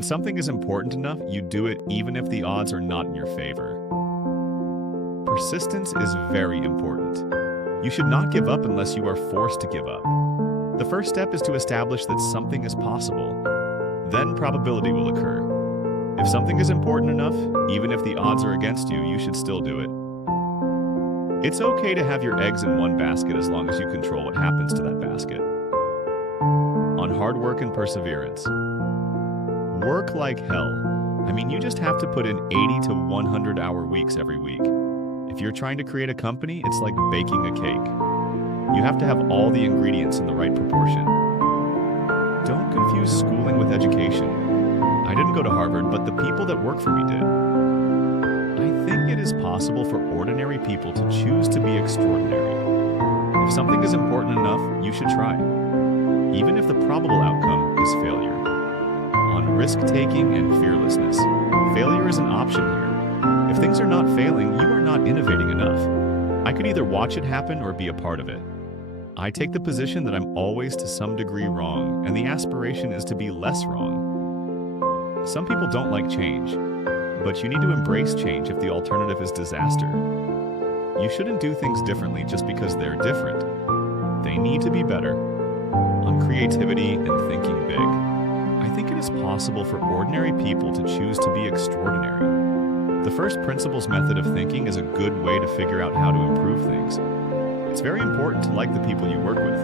When something is important enough, you do it even if the odds are not in your favor. Persistence is very important. You should not give up unless you are forced to give up. The first step is to establish that something is possible. Then probability will occur. If something is important enough, even if the odds are against you, you should still do it. It's okay to have your eggs in one basket as long as you control what happens to that basket. On hard work and perseverance. Work like hell. You just have to put in 80 to 100-hour weeks every week. If you're trying to create a company, it's like baking a cake. You have to have all the ingredients in the right proportion. Don't confuse schooling with education. I didn't go to Harvard, but the people that work for me did. I think it is possible for ordinary people to choose to be extraordinary. If something is important enough, you should try, even if the probable outcome is failure. On risk-taking and fearlessness, failure is an option here. If things are not failing, you are not innovating enough. I could either watch it happen or be a part of it. I take the position that I'm always to some degree wrong, and the aspiration is to be less wrong. Some people don't like change, but you need to embrace change if the alternative is disaster. You shouldn't do things differently just because they're different. They need to be better. On creativity and thinking big, I think it is possible for ordinary people to choose to be extraordinary. The first principles method of thinking is a good way to figure out how to improve things. It's very important to like the people you work with,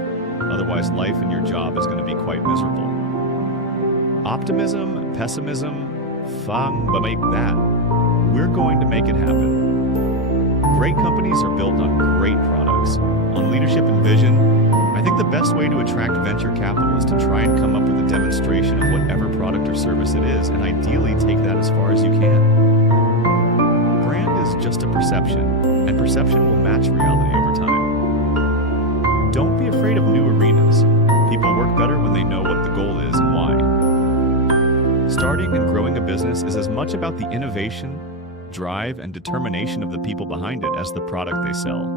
otherwise life and your job is going to be quite miserable. Optimism, pessimism, fang, but make that. We're going to make it happen. Great companies are built on great products. On leadership and vision, I think the best way to attract venture capital is to try and come up with a demonstration of whatever product or service it is, and ideally take that as far as you can. Brand is just a perception, and perception will match reality over time. Don't be afraid of new arenas. People work better when they know what the goal is and why. Starting and growing a business is as much about the innovation, drive, and determination of the people behind it as the product they sell.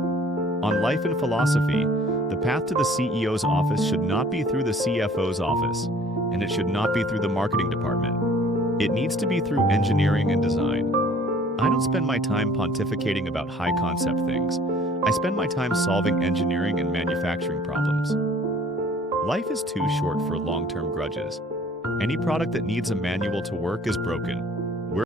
On life and philosophy, the path to the CEO's office should not be through the CFO's office, and it should not be through the marketing department. It needs to be through engineering and design. I don't spend my time pontificating about high-concept things. I spend my time solving engineering and manufacturing problems. Life is too short for long-term grudges. Any product that needs a manual to work is broken.